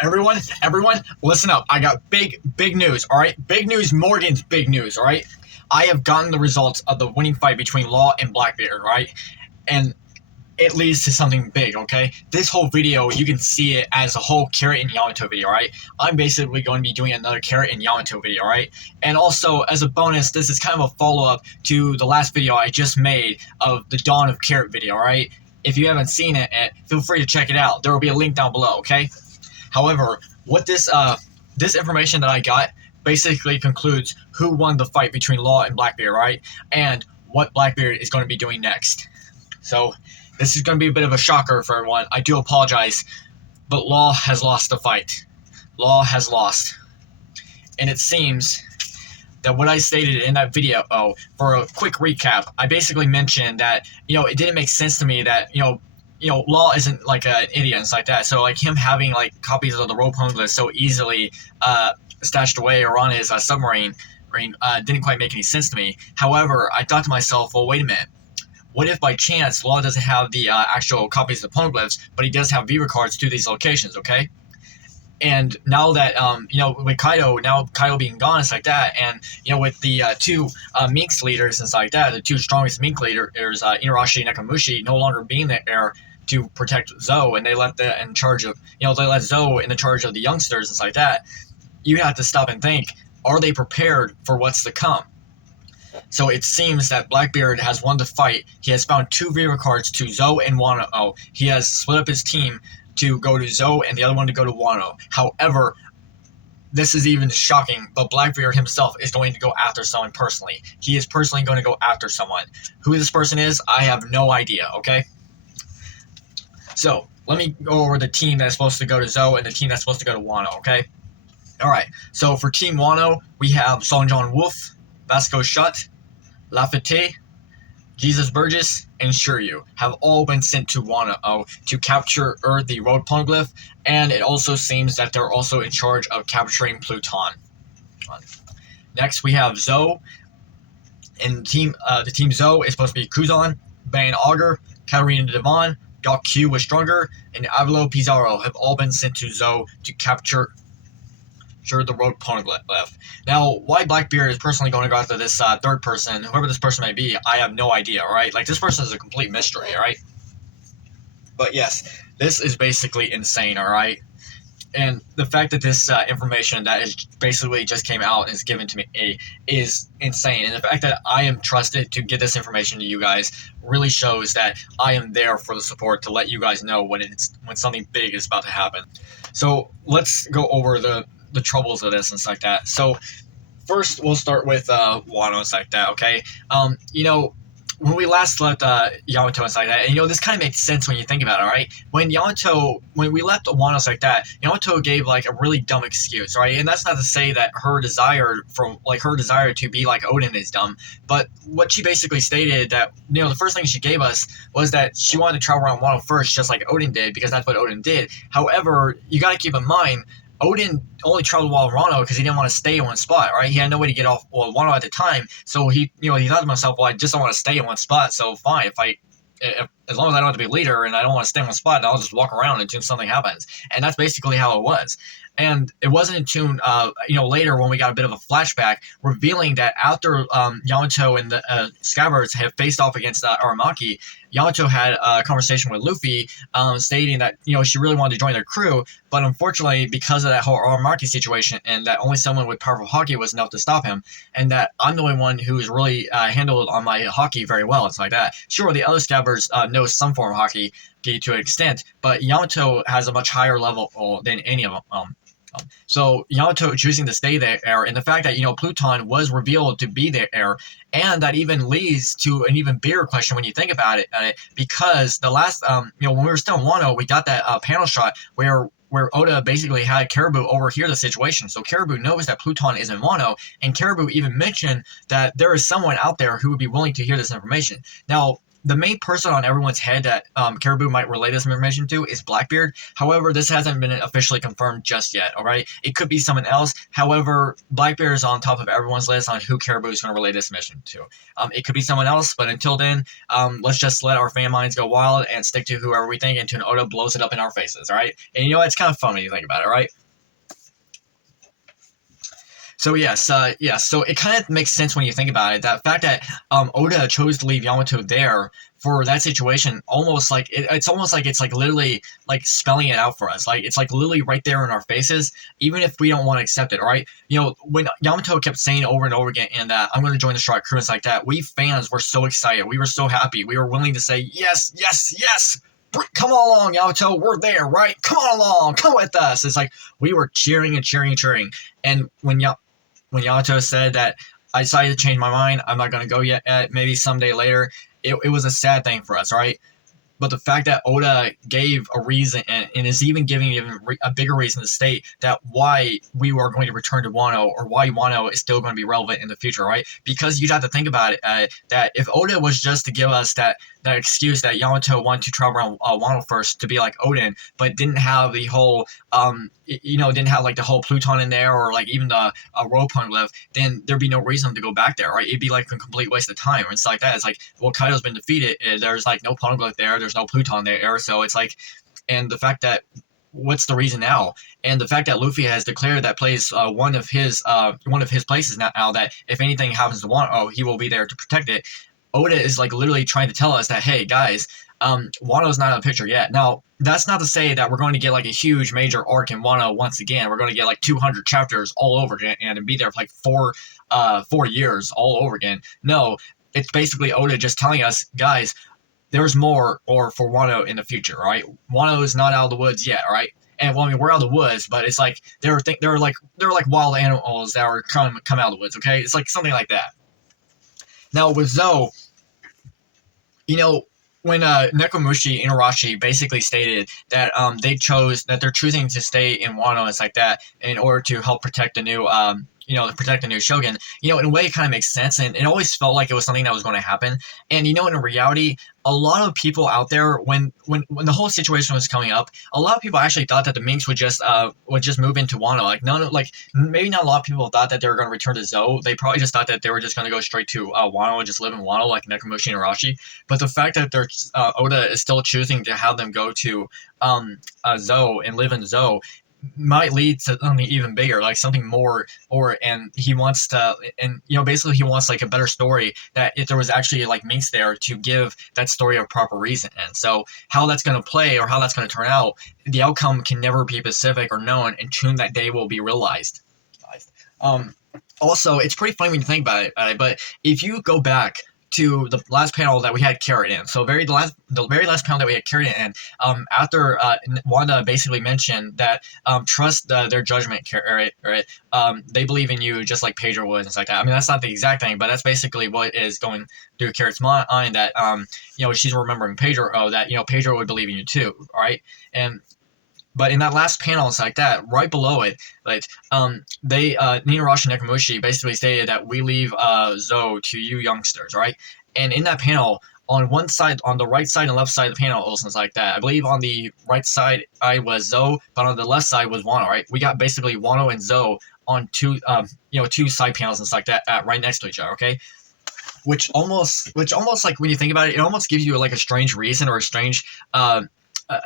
Everyone, listen up. I got big news, alright? Big news, Morgan's big news, alright? I have gotten the results of the winning fight between Law and Blackbeard, right? And it leads to something big, okay? This whole video, you can see it as a whole Carrot and Yamato video, right? I'm basically going to be doing another Carrot and Yamato video, right? And also, as a bonus, this is kind of a follow-up to the last video I just made of the Dawn of Carrot video, right? If you haven't seen it, feel free to check it out. There will be a link down below, okay? However, what this information that I got basically concludes who won the fight between Law and Blackbeard, right? And what Blackbeard is going to be doing next. So this is going to be a bit of a shocker for everyone. I do apologize, but Law has lost the fight. Law has lost. And it seems that what I stated in that video, for a quick recap, I basically mentioned that, it didn't make sense to me that, Law isn't like an idiot and stuff like that. So like him having like copies of the road Poneglyphs so easily stashed away or on his submarine didn't quite make any sense to me. However, I thought to myself, well, wait a minute. What if by chance Law doesn't have the actual copies of the Poneglyphs, but he does have Viva cards to these locations, okay? And now that, with Kaido being gone and stuff like that, and, with the two Minx leaders and stuff like that, the two strongest Minx leaders, Inarashi and Nakamushi, no longer being there to protect Zoe, and they let Zoe in the charge of the youngsters and stuff like that, you have to stop and think, are they prepared for what's to come? So it seems that Blackbeard has won the fight. He has found two Viva cards to Zoe and Wano. He has split up his team to go to Zoe and the other one to go to Wano. However, this is even shocking, but Blackbeard himself is going to go after someone personally. He is personally going to go after someone. Who this person is, I have no idea, okay? So, let me go over the team that's supposed to go to Zoe and the team that's supposed to go to Wano, okay? Alright, so for Team Wano, we have Songjon Wolf, Vasco Shutt, Lafite, Jesus Burgess, and Shiryu have all been sent to Wano to capture the road Poneglyph, and it also seems that they're also in charge of capturing Pluton. Next, we have Zoe, and the team Zoe is supposed to be Kuzan, Ban Augur, Katarina Devon, Doc Q with Stronger, and Avilo Pizarro have all been sent to Zoe to capture the road Poneglyph. Now, why Blackbeard is personally going to go after this third person, whoever this person may be, I have no idea, right? Like, this person is a complete mystery, right? But yes, this is basically insane, alright? And the fact that this information that is basically just came out and is given to me is insane. And the fact that I am trusted to get this information to you guys really shows that I am there for the support to let you guys know when something big is about to happen. So let's go over the troubles of this and stuff like that. So first we'll start with Wano and stuff like that, okay? When we last left Yamato and stuff like that, and this kind of makes sense when you think about it, right? When we left Wano and stuff like that, Yamato gave like a really dumb excuse, right? And that's not to say that her desire to be like Odin is dumb, but what she basically stated that, the first thing she gave us was that she wanted to travel around Wano first, just like Odin did, because that's what Odin did. However, you got to keep in mind, Odin only traveled while Wano because he didn't want to stay in one spot, right? He had no way to get off Wano at the time, so he thought to himself, well, I just don't want to stay in one spot, so fine, as long as I don't have to be a leader and I don't want to stay in one spot, I'll just walk around until something happens. And that's basically how it was. And it wasn't until, later when we got a bit of a flashback revealing that after Yamato and the Scabbards have faced off against Aramaki, Yamato had a conversation with Luffy stating that, she really wanted to join their crew, but unfortunately, because of that whole Aramaki situation and that only someone with powerful haki was enough to stop him, and that I'm the only one who's really handled on my haki very well, it's like that. Sure, the other Scabbards know some form of haki to an extent, but Yamato has a much higher level than any of them. So Yamato choosing to stay there, and the fact that Pluton was revealed to be there, and that even leads to an even bigger question when you think about it, because the last when we were still in Wano, we got that panel shot where Oda basically had Caribou overhear the situation. So Caribou knows that Pluton is in Wano, and Caribou even mentioned that there is someone out there who would be willing to hear this information. Now, the main person on everyone's head that Caribou might relay this information to is Blackbeard. However, this hasn't been officially confirmed just yet. All right, it could be someone else. However, Blackbeard is on top of everyone's list on who Caribou is going to relay this mission to. It could be someone else, but until then, let's just let our fan minds go wild and stick to whoever we think until Oda blows it up in our faces. All right, and you know it's kind of fun when you think about it, right? So yes, so it kind of makes sense when you think about it. That fact that Oda chose to leave Yamato there for that situation, almost like it's almost like it's like literally like spelling it out for us. Like it's like literally right there in our faces, even if we don't want to accept it. Right? You know, when Yamato kept saying over and over again, and that I'm going to join the Strike Crew, it's like that. We fans were so excited. We were so happy. We were willing to say yes, yes, yes. Come on along, Yamato. We're there, right? Come on along. Come with us. It's like we were cheering and cheering and cheering. And when Yamato said that I decided to change my mind, I'm not going to go yet, maybe someday later, it was a sad thing for us, right? But the fact that Oda gave a reason and is even giving a bigger reason to state that why we are going to return to Wano or why Wano is still going to be relevant in the future, right? Because you'd have to think about it, that if Oda was just to give us that excuse that Yamato wanted to travel around Wano first to be like Odin, but didn't have the whole, didn't have like the whole Pluton in there or like even the rope Poneglyph, then there'd be no reason to go back there, right? It'd be like a complete waste of time. It's like that. It's like, well, Kaido's been defeated. There's like no Poneglyph there. There's no Pluton there. So it's like, and the fact that what's the reason now? And the fact that Luffy has declared that place one of his places now that if anything happens to Wano, he will be there to protect it. Oda is like literally trying to tell us that, hey guys, Wano's not in the picture yet. Now, that's not to say that we're going to get like a huge major arc in Wano once again. We're going to get like 200 chapters all over again and be there for like 4 years all over again. No, it's basically Oda just telling us, guys, there's more or for Wano in the future, right? Wano is not out of the woods yet, right? And well, I mean, we're out of the woods, but it's like there are like wild animals that are trying to come out of the woods. Okay, it's like something like that. Now with Zoe, when Nekomamushi Inarashi basically stated that they're choosing to stay in Wano, it's like that in order to help protect the new shogun. In a way, it kind of makes sense, and it always felt like it was something that was going to happen. And in reality, a lot of people out there, when the whole situation was coming up, a lot of people actually thought that the Minks would just move into Wano. Maybe not a lot of people thought that they were going to return to Zou. They probably just thought that they were just going to go straight to Wano and just live in Wano like Nekomamushi and Arashi. But the fact that Oda is still choosing to have them go to Zou and live in Zou might lead to something even bigger, like something more, and he wants to, and basically he wants like a better story, that if there was actually like Minks there to give that story a proper reason. And so how that's going to play or how that's going to turn out, the outcome can never be specific or known until that day will be realized. Also, it's pretty funny when you think about it, but if you go back to the last panel that we had Carrot in. So the very last panel that we had Carrot in, after Wanda basically mentioned that trust their judgment, Carrot, right? They believe in you just like Pedro would and stuff like that. I mean, that's not the exact thing, but that's basically what is going through Carrot's mind, that she's remembering Pedro, that Pedro would believe in you too, all right? But in that last panel, it's like that, right below it, like Ninarashi and Nekomamushi basically stated that we leave Zou to you youngsters, right? And in that panel, on one side, on the right side and left side of the panel, it was like that. I believe on the right side I was Zou, but on the left side was Wano, right? We got basically Wano and Zou on two side panels and stuff like that, right next to each other, okay? Which almost like when you think about it, it almost gives you like a strange reason or a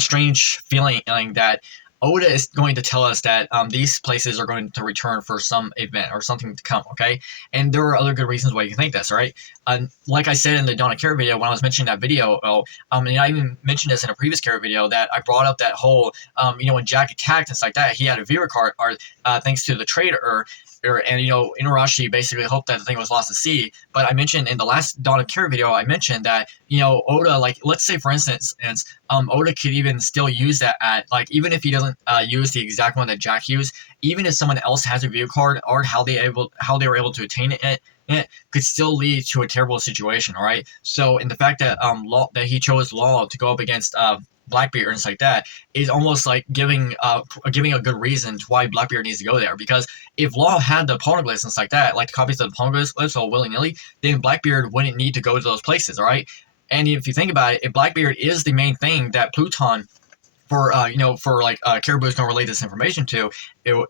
strange feeling that Oda is going to tell us that these places are going to return for some event or something to come, okay? And there are other good reasons why you can think this, right? Like I said in the Dawn of Carrot video, when I was mentioning that video, and I even mentioned this in a previous Carrot video, that I brought up that whole, when Jack attacked and stuff like that, he had a viewer card, thanks to the trader, and Inarashi basically hoped that the thing was lost at sea. But I mentioned in the last Dawn of Carrot video, I mentioned that Oda, like, let's say for instance, Oda could even still use that at, like, even if he doesn't use the exact one that Jack used, even if someone else has a view card or how they were able to attain it could still lead to a terrible situation. All right. So, in the fact that that he chose Law to go up against Blackbeard and stuff like that is almost like giving a good reason to why Blackbeard needs to go there. Because if Law had the Poneglyphs and stuff like that, like the copies of the Poneglyphs so willy-nilly, then Blackbeard wouldn't need to go to those places, all right? And if you think about it, if Blackbeard is the main thing that Pluton for Caribou is going to relay this information to,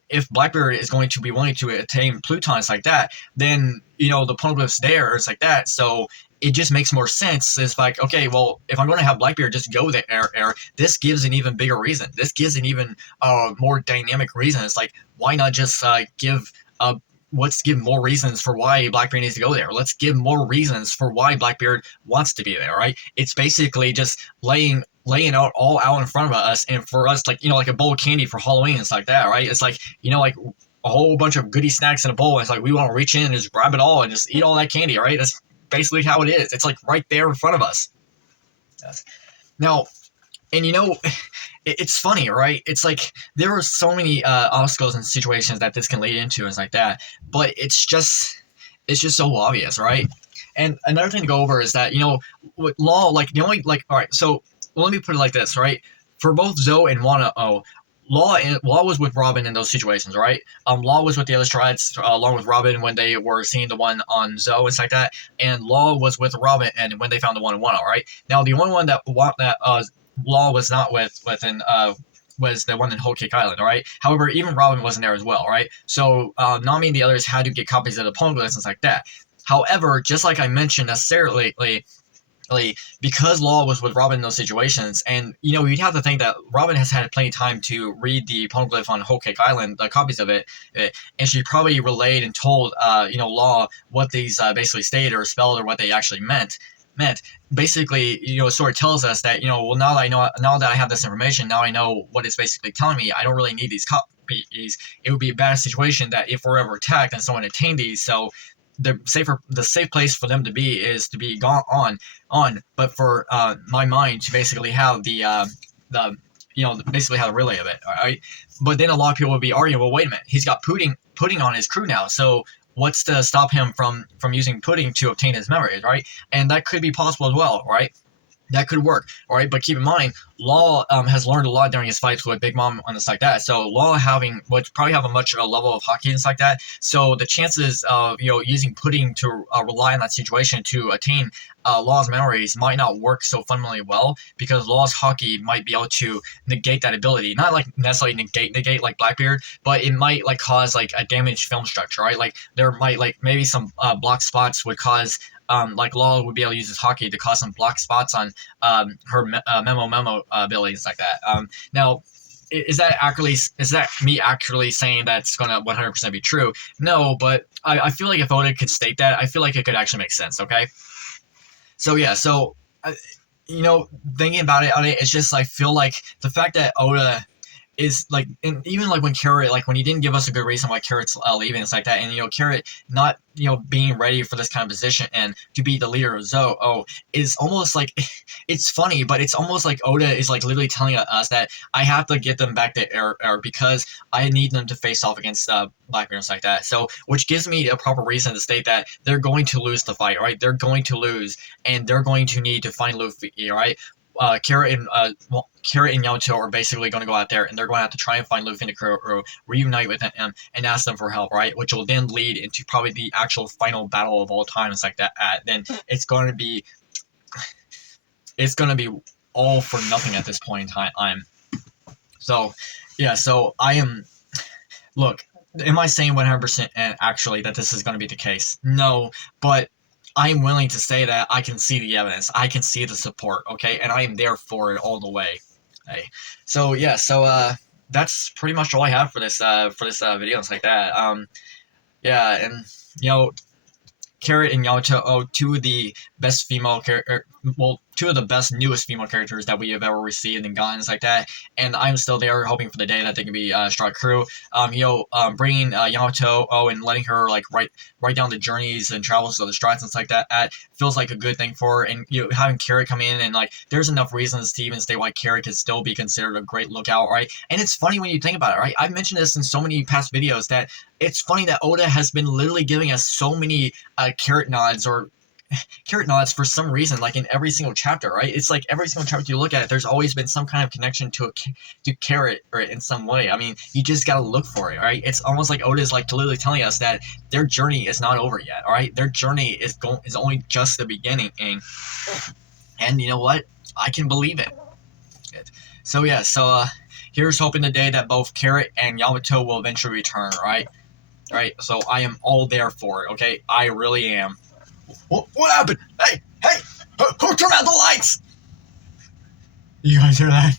if Blackbeard is going to be willing to attain Plutons like that, then the Poneglyphs there is like that. So it just makes more sense. It's like, okay, well, if I'm going to have Blackbeard just go there, this gives an even bigger reason. This gives an even more dynamic reason. It's like, why not just give let's give more reasons for why Blackbeard needs to go there. Let's give more reasons for why Blackbeard wants to be there, right? It's basically just laying out all out in front of us, and for us, like like a bowl of candy for Halloween. It's like that, right? It's like like a whole bunch of goodie snacks in a bowl. And it's like we want to reach in and just grab it all and just eat all that candy, right? That's basically how it is. It's like right there in front of us. Yes. Now, and it's funny, right? It's like there are so many obstacles and situations that this can lead into, and it's like that. But it's just so obvious, right? And another thing to go over is that with Law, like the only all right. So let me put it like this, right? For both Zoe and Wano, Law was with Robin in those situations, right? Law was with the other strides along with Robin when they were seeing the one on Zoe and stuff like that, and Law was with Robin and when they found the one in Wano, right? Now the only one that Law was not with was the one in Whole Cake Island, all right? However, even Robin wasn't there as well, right? So Nami and the others had to get copies of the Poneglyphs and stuff like that. However, just like I mentioned necessarily, because Law was with Robin in those situations, and you'd have to think that Robin has had plenty of time to read the Poneglyph on Whole Cake Island, the copies of it, and she probably relayed and told Law what these basically stated or spelled or what they actually meant. Basically, it sort of tells us that well, now that I have this information, now I know what it's basically telling me. I don't really need these copies. It would be a bad situation that if we're ever attacked and someone attained these, so the safe place for them to be is to be gone on. But for my mind to basically have basically have the relay of it, all right? But then a lot of people would be arguing, well, wait a minute, he's got pudding on his crew now, so what's to stop him from using pudding to obtain his memories, right? And that could be possible as well, right? That could work, all right? But keep in mind, Law has learned a lot during his fights with Big Mom and stuff like that. So Law would probably have a much level of hockey and stuff like that. So the chances of using pudding to rely on that situation to attain Law's memories might not work so fundamentally well, because Law's hockey might be able to negate that ability. Not like necessarily negate like Blackbeard, but it might like cause like a damaged film structure, right? Like there might like maybe some block spots would cause like Law would be able to use his hockey to cause some block spots on her memo abilities like that. Now, is that me accurately saying that's going to 100% be true? No, but I feel like if Oda could state that, I feel like it could actually make sense. Okay, so yeah, thinking about it, it's just I feel like the fact that Oda is like, and even like when Carrot, like when he didn't give us a good reason why Carrot's leaving, it's like that, and Carrot not being ready for this kind of position and to be the leader of Zoe is almost like, it's funny, but it's almost like Oda is like literally telling us that I have to get them back to air because I need them to face off against Blackbeard and stuff like that. So which gives me a proper reason to state that they're going to lose the fight, right? They're going to lose, and they're going to need to find Luffy, right? Carrot and Yamato are basically going to go out there, and they're going to have to try and find Luffy and the crew, reunite with them, and ask them for help, right? Which will then lead into probably the actual final battle of all time. It's like that. Then it's going to be all for nothing at this point in time. So, yeah. So I am. Look, am I saying 100% actually that this is going to be the case? No, but I am willing to say that I can see the evidence. I can see the support, okay? And I am there for it all the way. Okay? So, yeah, that's pretty much all I have for this video. It's like that. Yeah, and, Carrot and Yamato, two of the best two of the best newest female characters that we have ever received and gotten, like that. And I'm still there, hoping for the day that they can be Strike Crew. Bringing Yamato, and letting her like write down the journeys and travels of the strides and stuff like that, feels like a good thing for her. And having Carrot come in, and like there's enough reasons to even state why Carrot could still be considered a great lookout, right? And it's funny when you think about it, right? I've mentioned this in so many past videos that it's funny that Oda has been literally giving us so many Carrot nods for some reason, like in every single chapter, right? It's like every single chapter you look at it, there's always been some kind of connection to Carrot, or in some way. I mean, you just gotta look for it, right? It's almost like Oda is like literally telling us that their journey is not over yet, all right? Their journey is only just the beginning. And you know what? I can believe it. So yeah, here's hoping today that both Carrot and Yamato will eventually return, right? Right, so I am all there for it, okay? I really am. What happened? Hey! Who turned out the lights? You guys hear that?